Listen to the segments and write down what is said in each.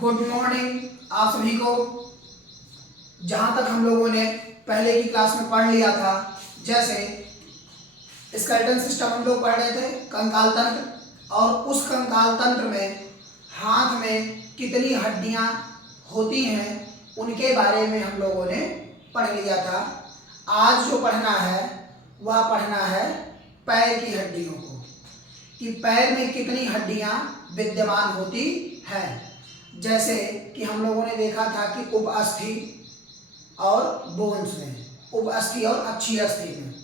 Good morning आप सभी को। जहाँ तक हम लोगों ने पहले की क्लास में पढ़ लिया था, जैसे स्केलेटन सिस्टम हम लोग पढ़ रहे थे, कंकाल तंत्र, और उस कंकाल तंत्र में हाथ में कितनी हड्डियाँ होती हैं उनके बारे में हम लोगों ने पढ़ लिया था। आज जो पढ़ना है वह पढ़ना है पैर की हड्डियों को, कि पैर में कितनी हड्डियाँ विद्यमान होती हैं। जैसे कि हम लोगों ने देखा था कि उपअस्थि और बोन्स में, उपअस्थि और अक्षीय अस्थि में,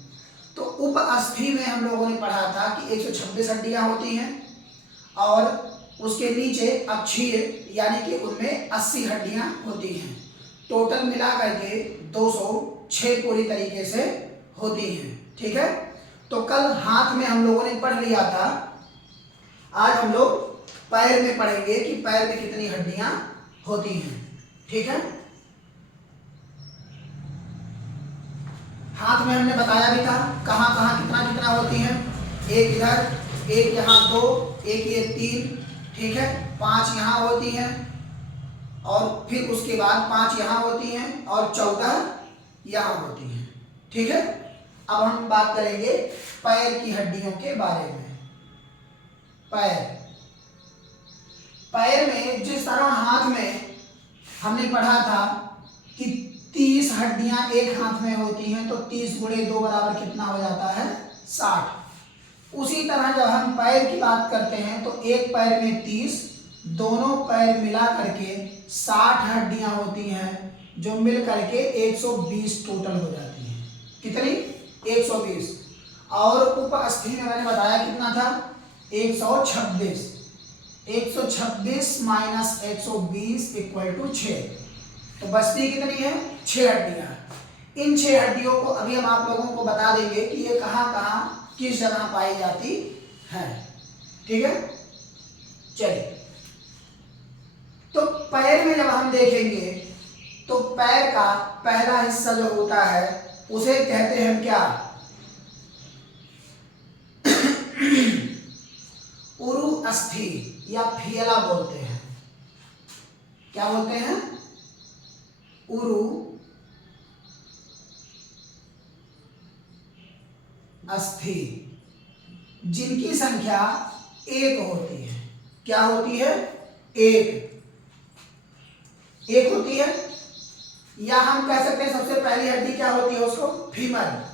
तो उपअस्थि में हम लोगों ने पढ़ा था कि 126 हड्डियाँ होती हैं और उसके नीचे अक्षीय यानी कि उनमें 80 हड्डियाँ होती हैं। टोटल मिला करके 206 पूरी तरीके से होती हैं। ठीक है, तो कल हाथ में हम लोगों ने पढ़ लिया था, आज हम लोग पैर में पढ़ेंगे कि पैर में कितनी हड्डियां होती हैं। ठीक है, हाथ में हमने बताया भी था कहाँ कहाँ कितना कितना होती हैं। एक इधर, एक यहाँ 2, एक ये 3, ठीक है, 5 यहाँ होती हैं और फिर उसके बाद 5 यहाँ होती हैं और 14 यहाँ होती हैं। ठीक है, अब हम बात करेंगे पैर की हड्डियों के बारे में। पैर में जिस तरह हाथ में हमने पढ़ा था कि 30 हड्डियां एक हाथ में होती हैं, तो 30 गुणे 2 बराबर कितना हो जाता है? 60। उसी तरह जब हम पैर की बात करते हैं तो एक पैर में 30, दोनों पैर मिला करके 60 हड्डियां होती हैं, जो मिल करके 120 टोटल हो जाती हैं। कितनी? 120। और उपअस्थि में मैंने बताया कितना था? 126। 126 माइनस 120 इक्वल टू 6। तो बचती कितनी है? 6 हड्डियां। इन 6 हड्डियों को अभी हम आप लोगों को बता देंगे कि ये कहाँ कहाँ किस जगह पाई जाती है। ठीक है, चलिए, तो पैर में जब हम देखेंगे तो पैर का पहला हिस्सा जो होता है उसे कहते हैं क्या? उरु अस्थि या फियला बोलते हैं। क्या बोलते हैं? उरु अस्थि, जिनकी संख्या 1 होती है। क्या होती है? 1 होती है। या हम कह सकते हैं सबसे पहली हड्डी क्या होती है उसको? फीमर।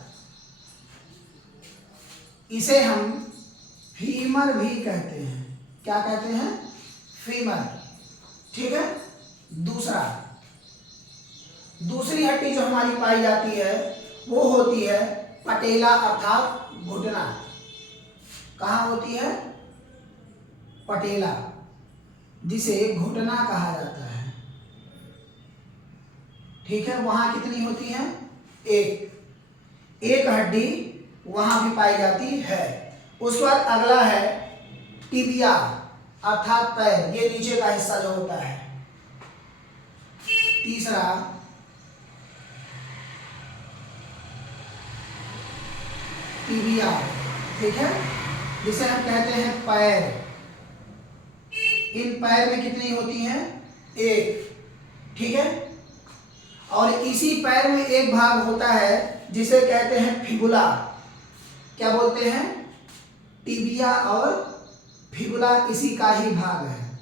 इसे हम फीमर भी कहते हैं। क्या कहते हैं? फीमर। ठीक है, दूसरी हड्डी जो हमारी पाई जाती है वो होती है पटेला अर्थात घुटना। कहाँ होती है? पटेला, जिसे घुटना कहा जाता है। ठीक है, वहां कितनी होती है? एक हड्डी वहां भी पाई जाती है। उसके बाद अगला है टिबिया अर्थात पैर, ये नीचे का हिस्सा जो होता है। तीसरा टिबिया, ठीक है, जिसे हम कहते हैं पैर। इन पैर में कितनी होती हैं? 1। ठीक है, और इसी पैर में एक भाग होता है जिसे कहते हैं फिबुला। क्या बोलते हैं? टिबिया और फिबुला इसी का ही भाग है।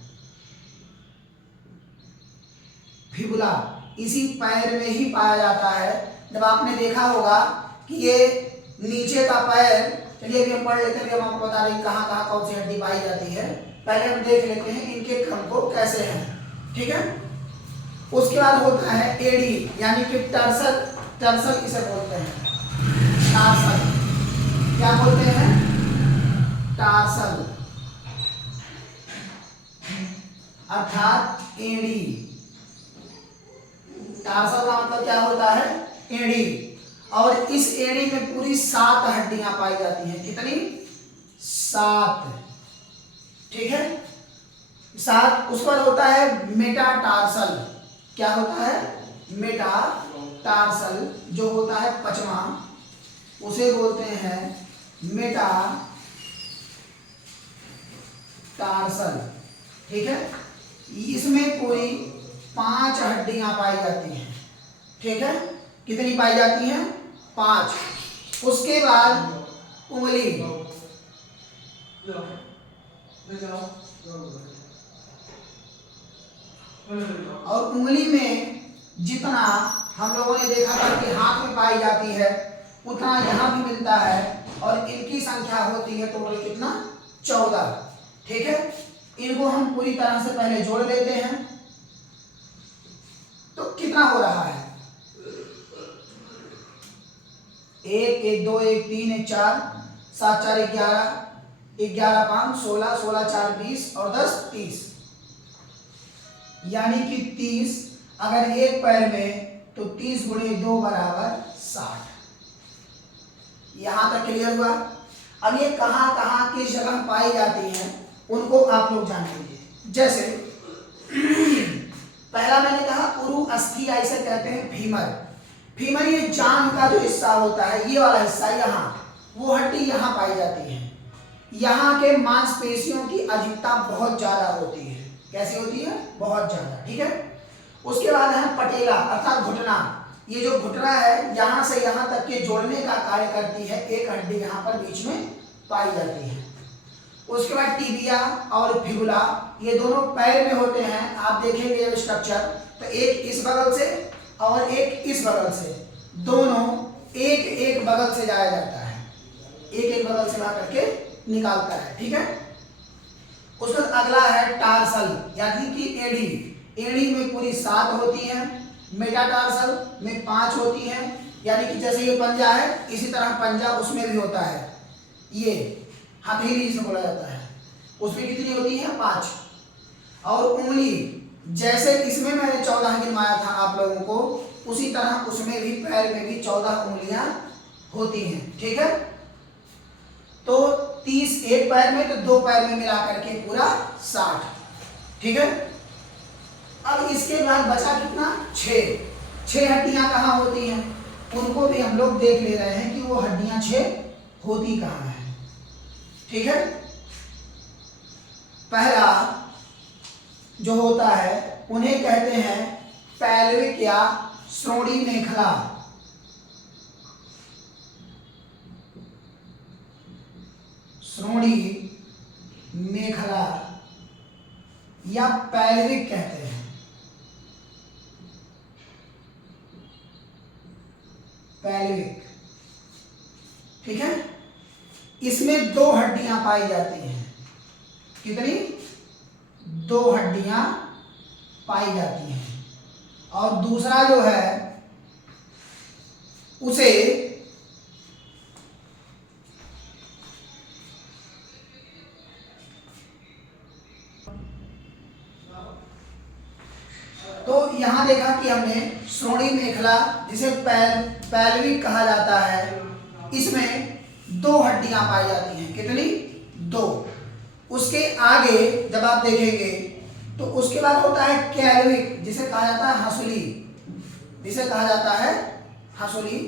फिबुला इसी पैर में ही पाया जाता है। जब आपने देखा होगा कि ये नीचे का पैर, चलिए अभी हम पढ़ लेते हैं, हम आपको बता देंगे कहाँ कहाँ कौन सी हड्डी पाई जाती है। पहले हम देख लेते हैं इनके क्रम को कैसे हैं। ठीक है, उसके बाद होता है एड़ी यानी कि टर्सल इसे बोलते हैं। टार्सल, क्या बोलते हैं? टार्सल अर्थात एड़ी। टार्सल का मतलब क्या होता है? एड़ी। और इस एड़ी में पूरी 7 हड्डियां पाई जाती हैं। कितनी? 7। ठीक है, 7। उस पर होता है मेटाटार्सल। क्या होता है? मेटाटार्सल, जो होता है 5वां, उसे बोलते हैं मेटाटार्सल। ठीक है, इसमें पूरी 5 हड्डियां पाई जाती हैं। ठीक है, कितनी पाई जाती हैं? 5। उसके बाद उंगली, और उंगली में जितना हम लोगों ने देखा था कि हाथ में पाई जाती है उतना यहाँ भी मिलता है, और इनकी संख्या होती है टोटल कितना? 14। ठीक है, इनको हम पूरी तरह से पहले जोड़ लेते हैं। तो कितना हो रहा है? 1 1 2 1 3 1 4 7 4 11 11 5 16 16 4 20 और 10 30, यानी कि 30 अगर एक पैर में तो 30 गुणे 2 बराबर 60। यहां तक क्लियर हुआ? अब ये कहां कहां किस जगह पाई जाती हैं उनको आप लोग जान लीजिए। जैसे पहला मैंने कहा उरु अस्थिया, इसे कहते हैं फीमर। फीमर ये जांघ का जो हिस्सा होता है, ये वाला हिस्सा यहाँ, वो हड्डी यहाँ पाई जाती है। यहाँ के मांसपेशियों की अधिकता बहुत ज्यादा होती है। कैसी होती है? बहुत ज्यादा। ठीक है, उसके बाद है पटेला अर्थात घुटना। ये जो घुटना है यहाँ से यहाँ तक के जोड़ने का कार्य करती है, एक हड्डी यहाँ पर बीच में पाई जाती है। उसके बाद टिबिया और फिबुला, ये दोनों पैर में होते हैं। आप देखेंगे जब स्ट्रक्चर, तो एक इस बगल से और एक इस बगल से, दोनों एक एक बगल से जाया जाता है, एक एक बगल से ला करके निकालता है। ठीक है, उसके बाद अगला है टार्सल, यानी कि एड़ी। एड़ी में पूरी 7 होती है, मेटाटार्सल में 5 होती है, यानी कि जैसे ये पंजा है इसी तरह पंजा उसमें भी होता है। ये हथेली जिसे बोला जाता है, उसमें कितनी होती है? 5। और उंगली, जैसे इसमें मैंने 14 गिनवाया था आप लोगों को, उसी तरह उसमें भी पैर में भी 14 उंगलियां होती हैं। ठीक है, तो 30 एक पैर में, तो 2 पैर में मिला करके पूरा 60। ठीक है, अब इसके बाद बचा कितना? 6 हड्डियां कहाँ होती हैं उनको भी हम लोग देख ले रहे हैं कि वो हड्डियां 6 होती कहाँ है। ठीक है, पहला जो होता है उन्हें कहते हैं पैल्विक या श्रोणि मेखला। श्रोणि मेखला या पैल्विक कहते हैं। पैल्विक। ठीक है, इसमें 2 हड्डियां पाई जाती हैं। कितनी? 2 हड्डियां पाई जाती हैं। और दूसरा जो है उसे तो यहां देखा कि हमने श्रोणि मेखला, जिसे पैल्विक कहा जाता है, इसमें 2 हड्डियां पाई जाती हैं। कितनी? 2। उसके आगे जब आप देखेंगे तो उसके बाद होता है कैल्विक, जिसे कहा जाता है हंसुली। जिसे कहा जाता है हंसुली,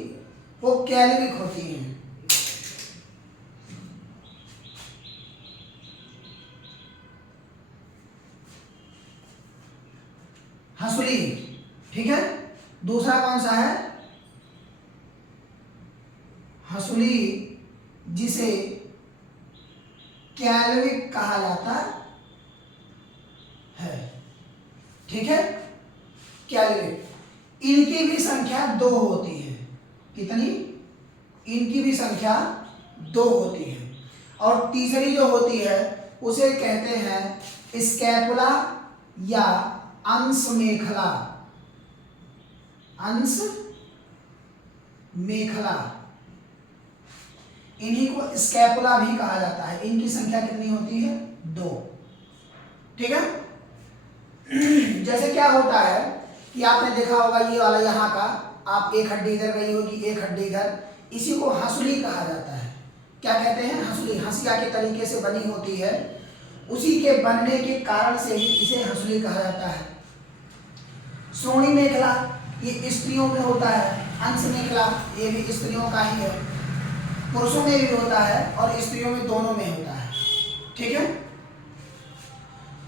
वो कैल्विक होती है। हंसुली। ठीक है, दूसरा कौन सा है? हंसुली, जिसे कैल्विक कहा जाता है। ठीक है, कैल्विक। इनकी भी संख्या 2 होती है। कितनी? इनकी भी संख्या 2 होती है। और तीसरी जो होती है उसे कहते हैं स्कैपुला या अंश मेखला। अंश मेखला, इन्हीं को स्कैपुला भी कहा जाता है। इनकी संख्या कितनी होती है? 2। ठीक है, जैसे क्या होता है कि आपने देखा होगा ये वाला यहाँ का, आप एक हड्डी इधर गई होगी, एक हड्डी इधर, इसी को हंसुली कहा जाता है। क्या कहते हैं? हंसुली। हंसिया के तरीके से बनी होती है, उसी के बनने के कारण से ही इसे हंसुली कहा जाता है। श्रोणि मेखला ये स्त्रियों में होता है, अंश मेखला ये भी स्त्रियों का ही है, पुरुषों में भी होता है और स्त्रियों में, दोनों में होता है। ठीक है,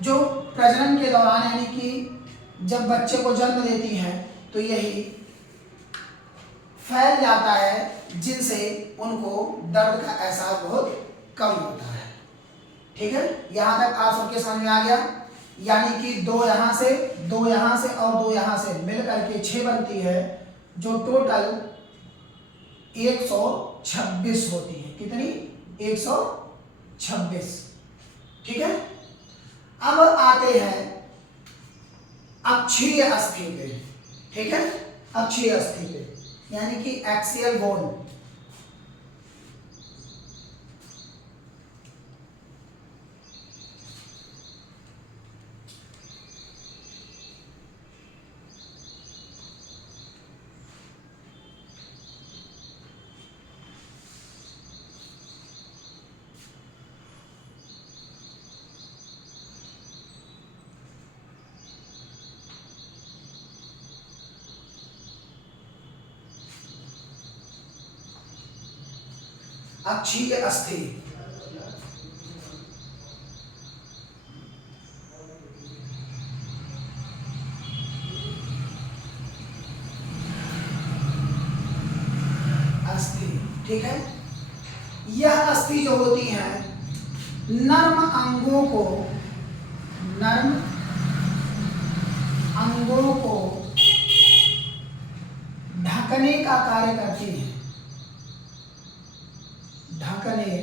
जो प्रजनन के दौरान यानी कि जब बच्चे को जन्म देती हैं तो यही फैल जाता है, जिनसे उनको दर्द का एहसास बहुत कम होता है। ठीक है, यहाँ तक आप सबके समझ में आ गया। यानी कि 2 यहाँ से, 2 यहाँ से और 2 यहाँ से मिल करके 6 बनती है, जो टोटल 126 होती है। कितनी? 126। ठीक है, अब आते हैं अक्षीय अस्थि पे। ठीक है, अक्षीय अस्थि पे यानी कि एक्सियल बोन। अक्षीय अस्थि अस्थि। ठीक है, यह अस्थि जो होती है नर्म अंगों को ढकने का कार्य करती है। ढकने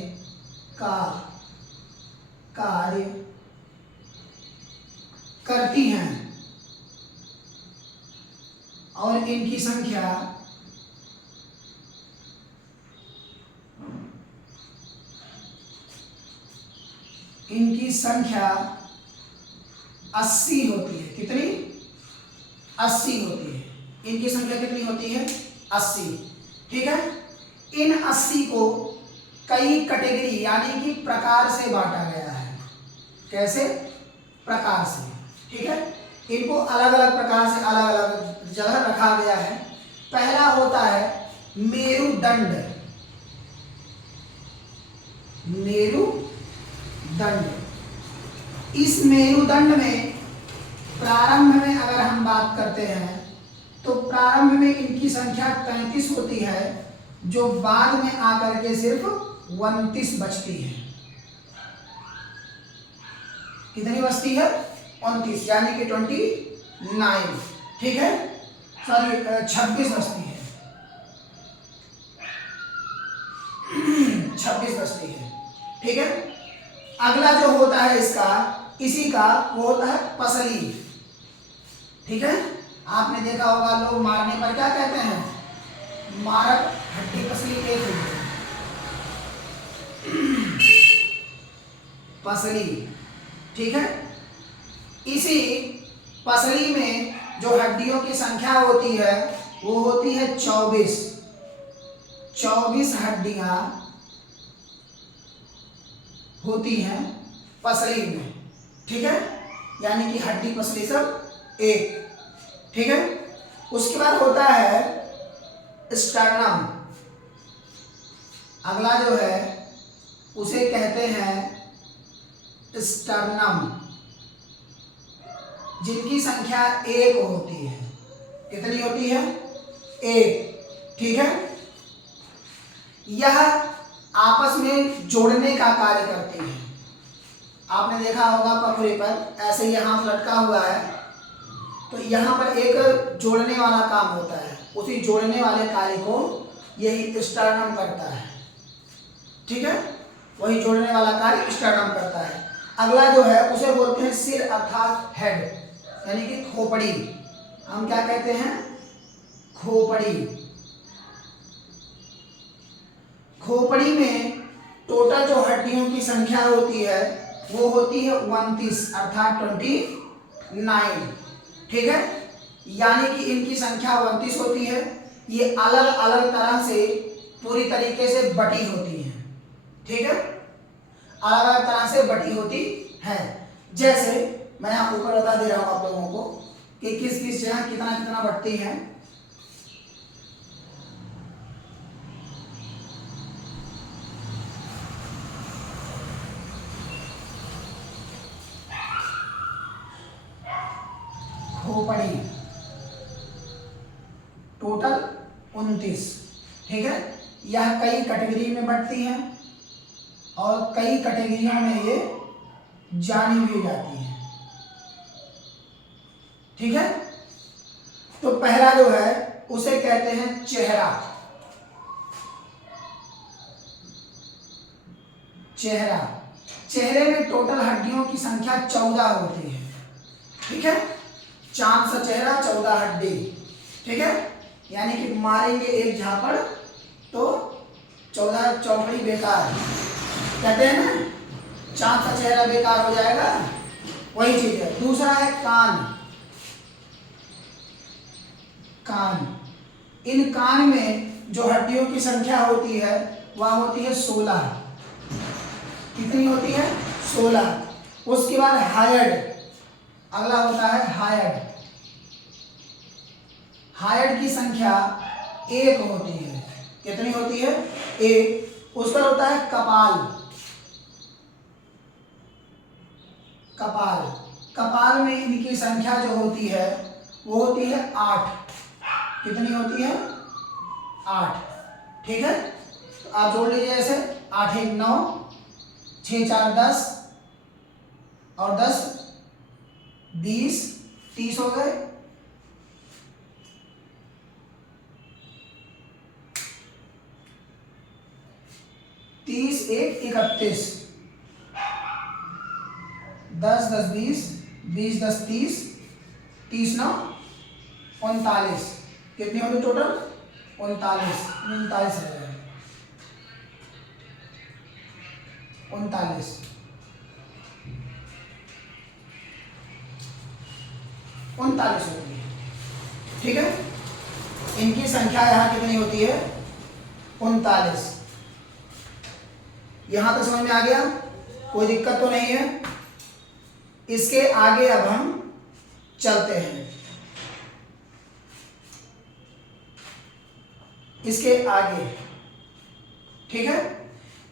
का कार्य करती हैं और इनकी संख्या इनकी संख्या 80 होती है। कितनी? 80 होती है। इनकी संख्या कितनी होती है? 80। ठीक है, इन 80 को कई कैटेगरी यानी कि प्रकार से बांटा गया है। कैसे? प्रकार से। ठीक है, इनको अलग अलग प्रकार से अलग अलग जगह रखा गया है। पहला होता है मेरुदंड। मेरुदंड। इस मेरुदंड में प्रारंभ में अगर हम बात करते हैं तो प्रारंभ में इनकी संख्या 35 होती है, जो बाद में आकर के सिर्फ 29 बचती है। कितनी बचती है? 29, यानी कि 29। ठीक है, सॉरी 26 बचती है। 26 बचती है। ठीक है, अगला जो होता है इसी का वो होता है पसली। ठीक है, आपने देखा होगा लोग मारने पर क्या कहते हैं? मारक हड्डी पसली एक हुई। पसली। ठीक है, इसी पसली में जो हड्डियों की संख्या होती है वो होती है 24। 24 हड्डियां होती हैं पसली में। ठीक है, यानी कि हड्डी पसली सब एक। ठीक है, उसके बाद होता है स्टर्नम। अगला जो है उसे कहते हैं स्टर्नम, जिनकी संख्या 1 होती है। कितनी होती है? 1। ठीक है, यह आपस में जोड़ने का कार्य करती है। आपने देखा होगा पखुरे पर ऐसे ही हाथ लटका हुआ है, तो यहाँ पर एक जोड़ने वाला काम होता है। उसी जोड़ने वाले कार्य को यही स्टर्नम करता है। ठीक है, वही जोड़ने वाला कार्य स्टर्नम करता है। अगला जो है उसे बोलते हैं सिर अर्थात हेड, यानी कि खोपड़ी। हम क्या कहते हैं? खोपड़ी। खोपड़ी में टोटल जो हड्डियों की संख्या होती है वो होती है 29 अर्थात 29। ठीक है, यानी कि इनकी संख्या 29 होती है। ये अलग अलग तरह से पूरी तरीके से बटी होती है। ठीक है, अलग अलग तरह से बटी होती है। जैसे मैं यहाँ ऊपर बता दे रहा हूँ आप लोगों को कि किस किस जगह कितना कितना बटती है। खोपड़ी टोटल 29। ठीक है, यह कई कैटेगरी में बढ़ती हैं और कई कैटेगरियों में ये जानी भी जाती है। ठीक है, तो पहला जो है उसे कहते हैं चेहरा। चेहरा, चेहरे में टोटल हड्डियों की संख्या 14 होती है। ठीक है, चांद सा चेहरा 14 हड्डी। ठीक है, यानी कि मारेंगे एक झापड़ तो 14 चौकड़ी बेकार, कहते हैं ना, चांद का चेहरा बेकार हो जाएगा, वही चीज है। दूसरा है कान। कान, इन कान में जो हड्डियों की संख्या होती है वह होती है 16। कितनी होती है? 16। उसके बाद हायर्ड, अगला होता है हायर्ड। हायर्ड की संख्या 1 होती है। कितनी होती है? 1। उस पर होता है कपाल। कपाल, कपाल में इनकी संख्या जो होती है वो होती है 8। कितनी होती है? 8। ठीक है, तो आप जोड़ लीजिए ऐसे, 8 1 9, 6 4 10 और 10 20 30 हो गए। 30 1 31, 10 10 20, 20 10 30, 30 9 39। कितनी होगी टोटल? 39 39 रह गए। 39 39 होती है। ठीक है, इनकी संख्या यहाँ कितनी होती है? 39। यहां तक समझ में आ गया? कोई दिक्कत तो नहीं है? इसके आगे अब हम चलते हैं। इसके आगे, ठीक है,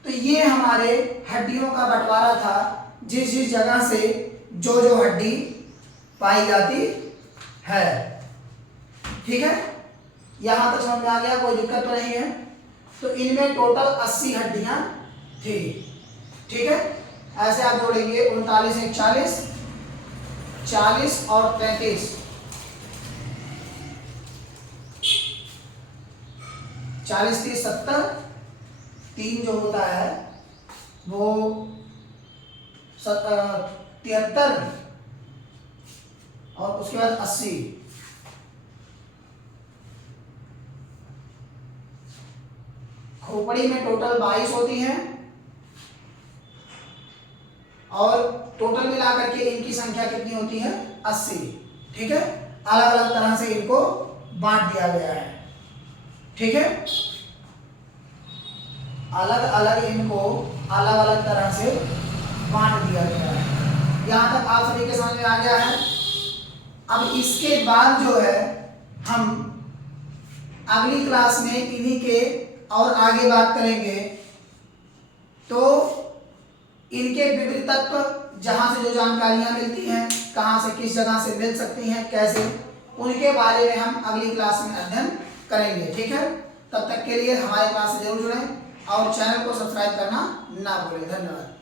तो ये हमारे हड्डियों का बंटवारा था, जिस जिस जगह से जो जो हड्डी पाई जाती है। ठीक है, यहां तक समझ में आ गया? कोई दिक्कत तो नहीं है? तो इनमें टोटल 80 हड्डियां थी। ठीक है, ऐसे आप जोड़ेंगे 39 1 40, 40 और 33, 40 30 70, 3 जो होता है वो 73 और उसके बाद 80। खोपड़ी में टोटल 22 होती हैं और टोटल मिलाकर के इनकी संख्या कितनी होती है? 80। ठीक है, अलग अलग तरह से इनको बांट दिया गया है। ठीक है, अलग अलग इनको अलग अलग तरह से बांट दिया गया है। यहां तक आप सभी के समझ में आ गया है? अब इसके बाद जो है हम अगली क्लास में इन्हीं के और आगे बात करेंगे। तो इनके विविध तत्व, जहां से जो जानकारियां मिलती हैं, कहां से किस जगह से मिल सकती हैं, कैसे, उनके बारे में हम अगली क्लास में अध्ययन करेंगे। ठीक है, तब तक के लिए हमारे क्लास से जरूर जुड़ें और चैनल को सब्सक्राइब करना ना भूलें। धन्यवाद।